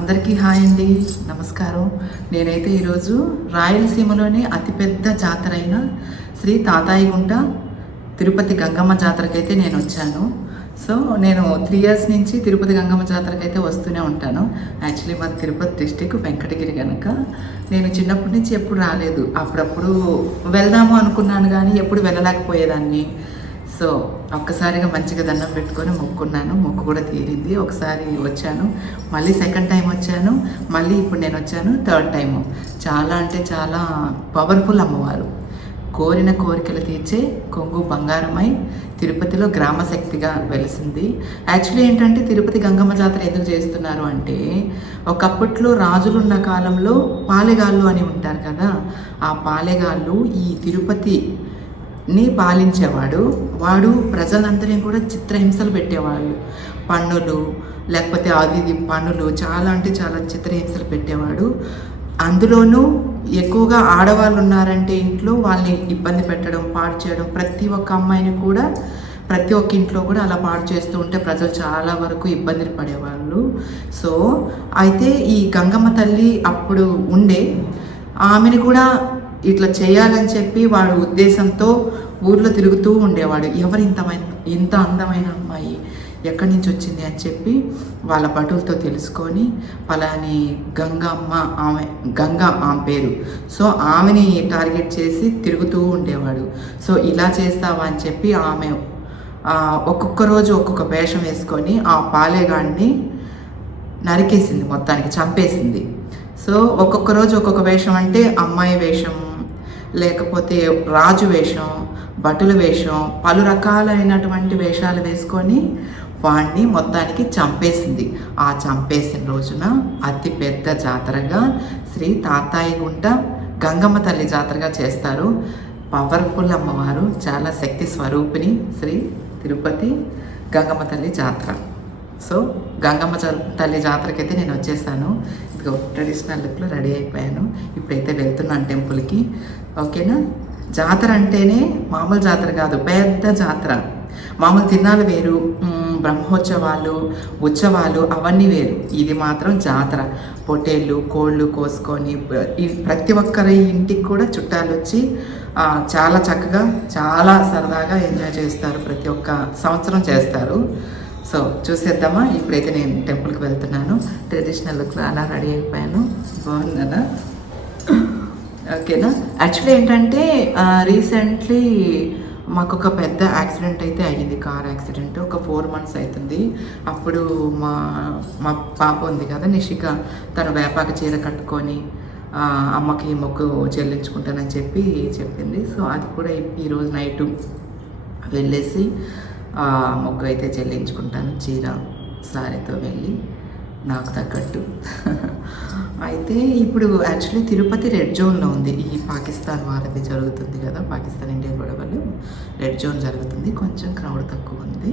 అందరికీ హాయ్ అండి. నమస్కారం. నేనైతే ఈరోజు రాయలసీమలోనే అతిపెద్ద జాతర అయిన శ్రీ తాతాయిగుంట తిరుపతి గంగమ్మ జాతరకైతే నేను వచ్చాను. సో నేను త్రీ ఇయర్స్ నుంచి తిరుపతి గంగమ్మ జాతరకి అయితే వస్తూనే ఉంటాను. యాక్చువల్లీ మా తిరుపతి డిస్టిక్ వెంకటగిరి కనుక నేను చిన్నప్పటి నుంచి ఎప్పుడు రాలేదు. అప్పుడప్పుడు వెళ్దాము అనుకున్నాను కానీ ఎప్పుడు వెళ్ళలేకపోయేదాన్ని. సో ఒక్కసారిగా మంచిగా దండం పెట్టుకొని మొక్కున్నాను. మొక్కు కూడా తీరింది. ఒకసారి వచ్చాను. మళ్ళీ సెకండ్ టైం వచ్చాను. మళ్ళీ ఇప్పుడు నేను వచ్చాను. థర్డ్ టైము చాలా అంటే చాలా పవర్ఫుల్ అమ్మవారు. కోరిన కోరికలు తీర్చే కొంగు బంగారమై తిరుపతిలో గ్రామశక్తిగా వెలిసింది. యాక్చువల్లీ ఏంటంటే తిరుపతి గంగమ్మ జాతర ఎందుకు చేస్తున్నారు అంటే ఒకప్పట్లో రాజులున్న కాలంలో పాలెగాళ్ళు అని ఉంటారు కదా. ఆ పాలెగాళ్ళు ఈ తిరుపతి ని పాలించేవాడు. వాడు ప్రజలందరినీ కూడా చిత్రహింసలు పెట్టేవాళ్ళు. పన్నులు లేకపోతే అది పన్నులు చాలా అంటే చాలా చిత్రహింసలు పెట్టేవాడు. అందులోనూ ఎక్కువగా ఆడవాళ్ళు ఉన్నారంటే ఇంట్లో వాళ్ళని ఇబ్బంది పెట్టడం పాడు చేయడం ప్రతి ఒక్క అమ్మాయిని కూడా ప్రతి ఒక్క ఇంట్లో కూడా అలా పాడు చేస్తూ ఉంటే ప్రజలు చాలా వరకు ఇబ్బందులు పడేవాళ్ళు. సో అయితే ఈ గంగమ్మ తల్లి అప్పుడు ఉండే ఆమెను కూడా ఇట్లా చేయాలని చెప్పి వాడు ఉద్దేశంతో ఊర్లో తిరుగుతూ ఉండేవాడు. ఎవరు ఇంతమైన ఇంత అందమైన అమ్మాయి ఎక్కడి నుంచి వచ్చింది అని చెప్పి వాళ్ళ భటులతో తెలుసుకొని పలాని గంగమ్మ ఆమె గంగా ఆమె పేరు. సో ఆమెని టార్గెట్ చేసి తిరుగుతూ ఉండేవాడు. సో ఇలా చేస్తావా అని చెప్పి ఆమె ఒక్కొక్క రోజు ఒక్కొక్క వేషం వేసుకొని ఆ పాలేగాడిని నరికేసింది మొత్తానికి చంపేసింది. సో ఒక్కొక్క రోజు ఒక్కొక్క వేషం అంటే అమ్మాయి వేషం లేకపోతే రాజు వేషం భటుల వేషం పలు రకాలైనటువంటి వేషాలు వేసుకొని వాడిని మొత్తానికి చంపేసింది. ఆ చంపేసిన రోజున అతి పెద్ద జాతరగా శ్రీ తాతాయి గుంట గంగమ్మ తల్లి జాతరగా చేస్తారు. పవర్ఫుల్ అమ్మవారు చాలా శక్తి స్వరూపిణి శ్రీ తిరుపతి గంగమ్మ తల్లి జాతర. సో గంగమ్మ తల్లి జాతరకి అయితే నేను వచ్చేసాను. ఇదిగో ట్రెడిషనల్ లుక్లో రెడీ అయిపోయాను. ఇప్పుడైతే వెళ్తున్నాను టెంపుల్కి. ఓకేనా? జాతర అంటేనే మామూలు జాతర కాదు పెద్ద జాతర. మామూలు తిన్నాలు వేరు బ్రహ్మోత్సవాలు ఉత్సవాలు అవన్నీ వేరు. ఇది మాత్రం జాతర. పొట్టేళ్ళు కోళ్ళు కోసుకొని ప్రతి ఒక్కరి ఇంటికి కూడా చుట్టాలు వచ్చి చాలా చక్కగా చాలా సరదాగా ఎంజాయ్ చేస్తారు. ప్రతి ఒక్క సంవత్సరం చేస్తారు. సో చూసేద్దామా? ఇప్పుడైతే నేను టెంపుల్కి వెళ్తున్నాను. ట్రెడిషనల్ లుక్లో అలా రెడీ అయిపోయాను. బాగుందనా ఓకేనా? యాక్చువల్లీ ఏంటంటే రీసెంట్లీ మాకు ఒక పెద్ద యాక్సిడెంట్ అయితే అయ్యింది కార్ యాక్సిడెంట్. ఒక ఫోర్ మంత్స్ అవుతుంది అప్పుడు మా మా పాప ఉంది కదా నిషిక తను వేపాక చీర కట్టుకొని అమ్మకి మొక్కు చెల్లించుకుంటానని చెప్పి చెప్పింది. సో అది కూడా ఈరోజు నైటు వెళ్ళేసి మొక్కు అయితే చెల్లించుకుంటాను చీర సారీతో వెళ్ళి నాకు తగ్గట్టు. అయితే ఇప్పుడు యాక్చువల్లీ తిరుపతి రెడ్ జోన్లో ఉంది. ఈ పాకిస్తాన్ వారది జరుగుతుంది కదా పాకిస్తాన్ ఇండియా గొడవలు. రెడ్ జోన్ జరుగుతుంది. కొంచెం క్రౌడ్ తక్కువ ఉంది.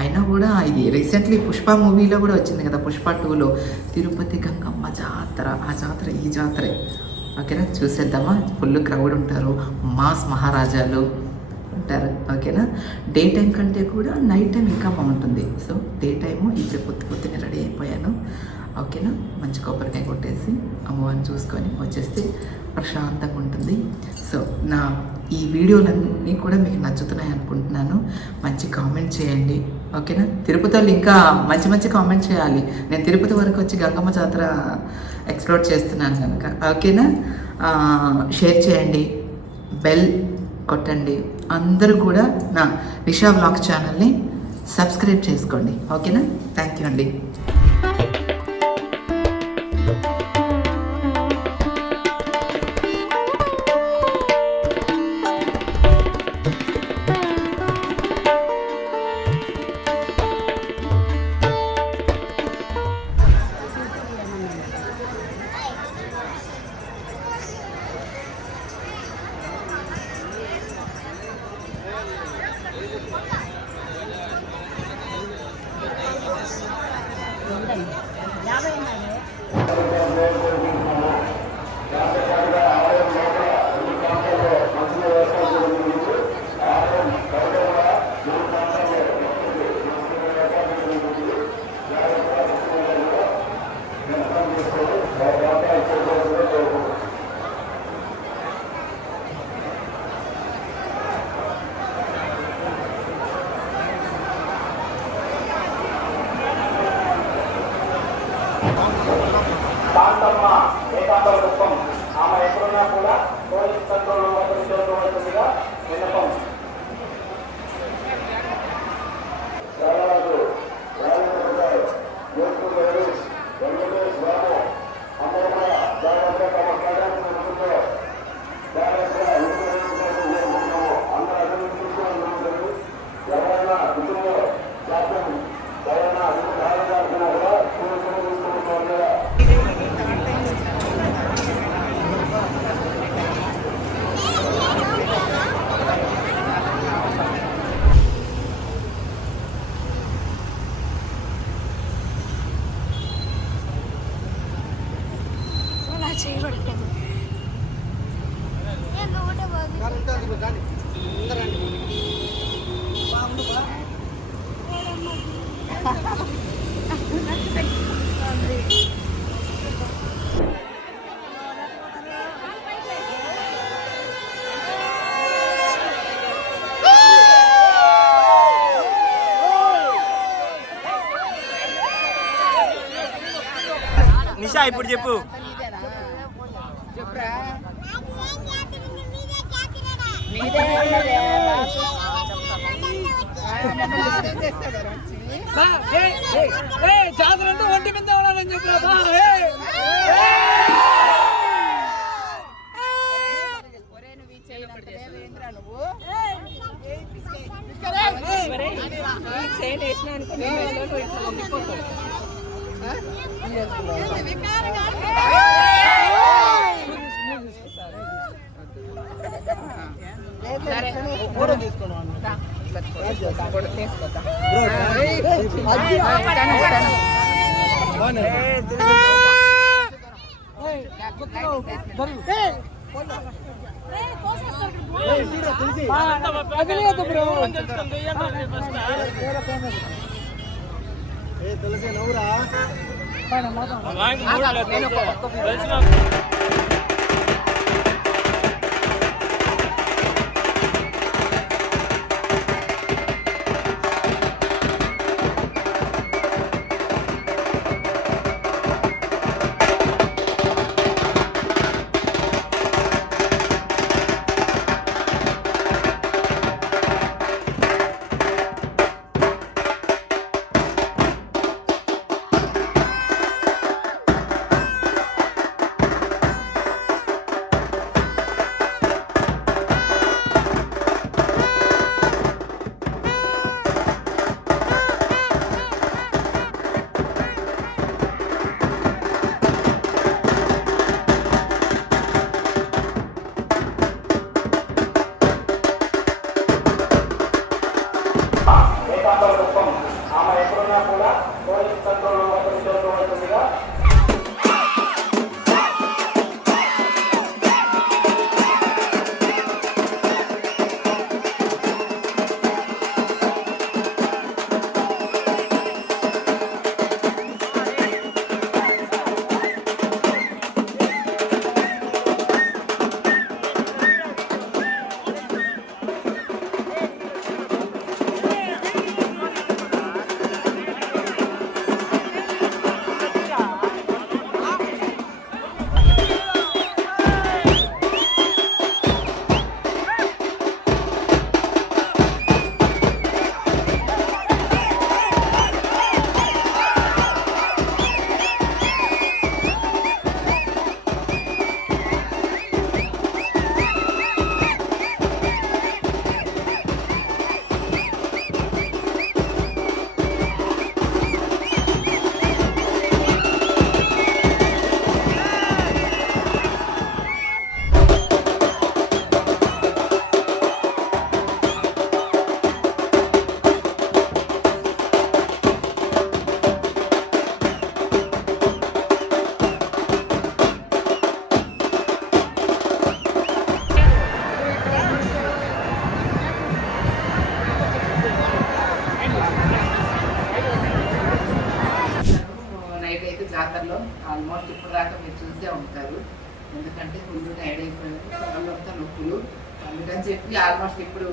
అయినా కూడా ఇది రీసెంట్లీ పుష్ప మూవీలో కూడా వచ్చింది కదా పుష్ప టూలో తిరుపతి గంగమ్మ జాతర ఆ జాతర ఈ జాతరే. ఓకేనా? చూసేద్దామా? ఫుల్ క్రౌడ్ ఉంటారు. మాస్ మహారాజాలు ఉంటారు. ఓకేనా? డే టైం కంటే కూడా నైట్ టైం ఇంకా బాగుంటుంది. సో డే టైము ఇప్పుడు పొద్దు పొద్దున్న రెడీ అయిపోయాను. ఓకేనా? మంచి కొబ్బరికాయ కొట్టేసి అమ్మవారిని చూసుకొని వచ్చేస్తే ప్రశాంతంగా ఉంటుంది. సో నా ఈ వీడియోలన్నీ కూడా మీకు నచ్చుతున్నాయి అనుకుంటున్నాను. మంచి కామెంట్ చేయండి. ఓకేనా? తిరుపతి వాళ్ళు ఇంకా మంచి మంచి కామెంట్ చేయాలి. నేను తిరుపతి వరకు వచ్చి గంగమ్మ జాతర ఎక్స్ప్లోర్ చేస్తున్నాను కనుక ఓకేనా? షేర్ చేయండి. బెల్ కొట్టండి. అందరూ కూడా నా నిషా బ్లాగ్ ఛానల్ని సబ్స్క్రైబ్ చేసుకోండి. ఓకేనా? థ్యాంక్ యూ అండి. కాంతమ్మ ఏకాంబర దుఃఖం ఆమె ఎక్కడున్నా కూడా పోలీస్ కంట్రోల్ వైపు వినియోగం విన్నపం. నిషా ఇప్పుడు చెప్పు. జాతర అంటే ఒంటి మీద ఉండాలని చెప్పిన సరే. తులసి నవ్వురా. నేను ఆల్మోస్ట్ ఇప్పుడు దాకా మీరు చూసే ఉంటారు. ఎందుకంటే ముందు యాడ్ అయిపోయింది నొప్పులు. అందుకని చెప్పి ఆల్మోస్ట్ ఇప్పుడు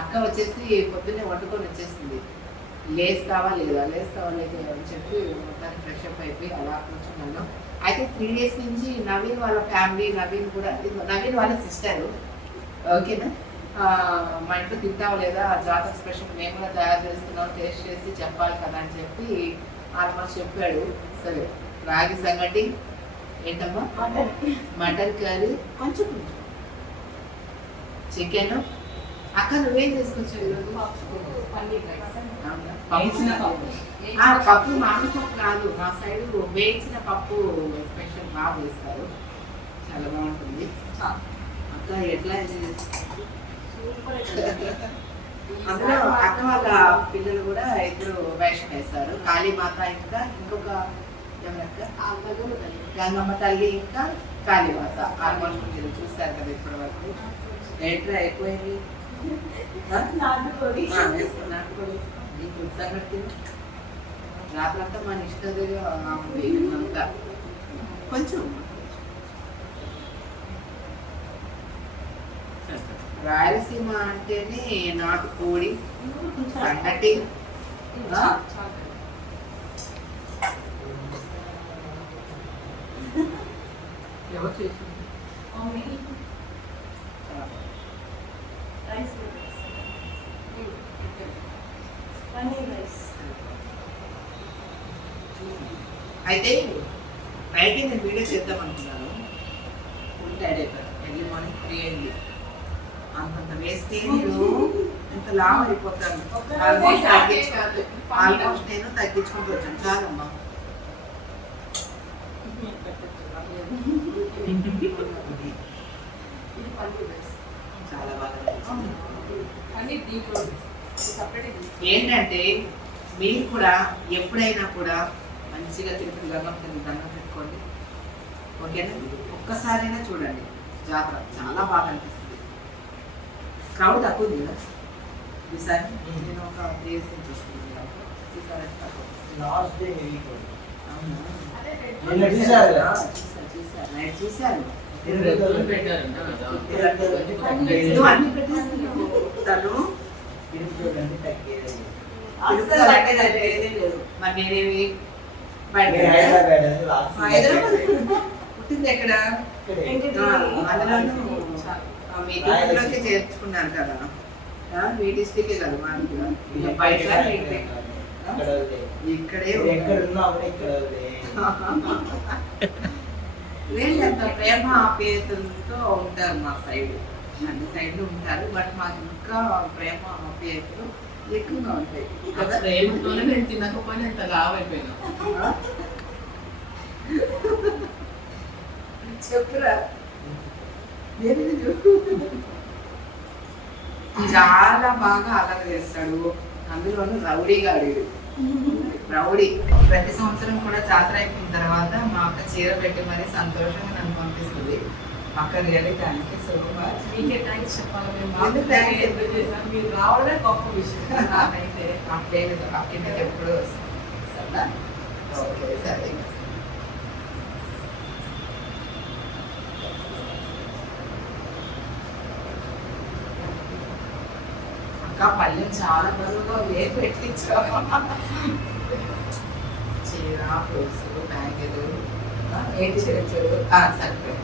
అక్క వచ్చేసి పొద్దున్నే వండుకొని వచ్చేసింది. లేస్ కావాలి లేదా లేస్ కావాలేదు అని చెప్పి మొత్తాన్ని ఫ్రెష్ అప్ అయిపోయి అలా కూర్చున్నాను. అయితే త్రీ డేస్ నుంచి నవీన్ వాళ్ళ ఫ్యామిలీ నవీన్ కూడా నవీన్ వాళ్ళ సిస్టరు ఓకేనా మా ఇంట్లో తింటావు లేదా? జాతర స్పెషల్ మేము కూడా తయారు చేస్తున్నాం టేస్ట్ చేసి చెప్పాలి కదా అని చెప్పి ఆల్మోస్ట్ చెప్పాడు. సరే. రాగి సంగటి ఏంటమ్మా? మటన్. కర్రీ. కొంచెం. చికెన్. అక్క నువ్వేం తీసుకొచ్చావు? పప్పు. ఆ, పప్పు. కాదు. మా సైడ్ వేయించిన పప్పు స్పెషల్ బాగా వేస్తారు చాలా బాగుంటుంది. అక్క ఎట్లా? అందులో అక్క వాళ్ళ పిల్లలు కూడా ఇద్దరు వేషం వేస్తారు. కాళీమాత ఇంకా ఇంకొక గంగమ్మ తల్లి ఇంకా కాళీమాత ఆల్మోస్ట్ మీరు చూస్తారు కదా ఇప్పటి వరకు ఏంట్రా అయిపోయింది? నాకు సంగతి. రాత్రంతా మన ఇష్టంగా ఉంది అంతా. కొంచెం. రాయలసీమ అంటేనే నాటుకోడి. సంగటి. ఎవరు చేసింది అయితే నైట్ నేను వీడియో చేద్దాం అనుకున్నాను ఫుల్ టైడ్ అయిపోయాను ఎర్లీ మార్నింగ్ త్రీ అయింది. అంతంత వేస్తే నేను ఇంత లావ్ అయిపోతాను. ఆల్మోస్ట్ ఆల్మోస్ట్ నేను తగ్గించుకుంటూ వచ్చాను. చాలమ్మా. చాలా బాగా. ఏంటంటే మీరు కూడా ఎప్పుడైనా కూడా మంచిగా తిరుపతి గంగమ్మ దండం పెట్టుకోండి. ఓకేనా? ఒక్కసారైనా చూడండి. జాతర చాలా బాగా అనిపిస్తుంది. క్రౌడ్ తక్కువ ఉంది కదా? ఈసారి నేను ఒక ప్లేస్ నుంచి వస్తున్నాను ఈసారి. లాస్ట్ డే హెవీ పుట్టింది ఎక్కడ? మీ చేర్చుకున్నారు కదా. మీ డిస్టిక్ కదా ఇక బయట ఇక్కడ. ఇక్కడే ఎక్కడ ఉన్నావు ప్రేమ ఆప్యాయతలతో ఉంటారు మా సైడ్. అన్ని సైడ్లు ఉంటారు బట్ మాకు ఇంకా ప్రేమ ఆప్యాయతలు ఎక్కువగా ఉంటాయి. కదా? ప్రేమతోనే నేను తినకపోయినా ఇంత లావ్ అయిపోయినా ఆ? చెప్పురా. చాలా బాగా అలర చేస్తాడు. అందులోనూ రౌడీ గాడు రౌడీ. ప్రతి సంవత్సరం కూడా జాతర అయిపోయిన తర్వాత మా అక్క చీర పెట్టి మరి సంతోషంగా నన్ను పంపిస్తుంది. అక్క really thank you so much మీకే థ్యాంక్స్ చెప్పాలి. మేము? మీరు రావడమే గొప్ప విషయం. నాకైతే. అట్లేదు అక్కింటికి ఎప్పుడు వస్తుందా. ఓకే సరే. అక్క పల్లె చాలా బరువుగా ఏ పెట్టించావు? చీర ఫ్రూట్స్ బ్యాంగిలు ఆ, ఏంటి చేతులు సరిపోయి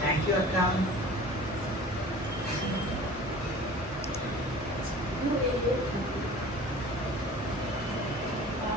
థ్యాంక్ యూ అక్క. ఆ.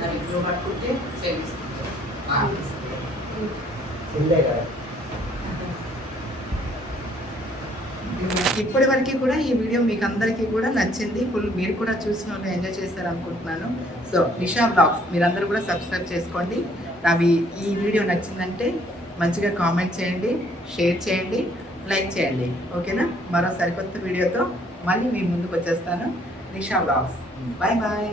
మరి ఇంట్లో పట్టుకుంటే సేవిస్తుంటారు చెల్లే కదా. ఇప్పటి వరకు కూడా ఈ వీడియో మీకు అందరికీ కూడా నచ్చింది. ఫుల్ మీరు కూడా చూసిన వాళ్ళు ఎంజాయ్ చేశారు అనుకుంటున్నాను సో నిషా బ్లాగ్స్ మీరందరూ కూడా సబ్స్క్రైబ్ చేసుకోండి. అవి ఈ వీడియో నచ్చిందంటే మంచిగా కామెంట్ చేయండి షేర్ చేయండి లైక్ చేయండి. ఓకేనా? మరో సరికొత్త వీడియోతో మళ్ళీ మీ ముందుకు వచ్చేస్తాను. నిషా బ్లాగ్స్ బాయ్ బాయ్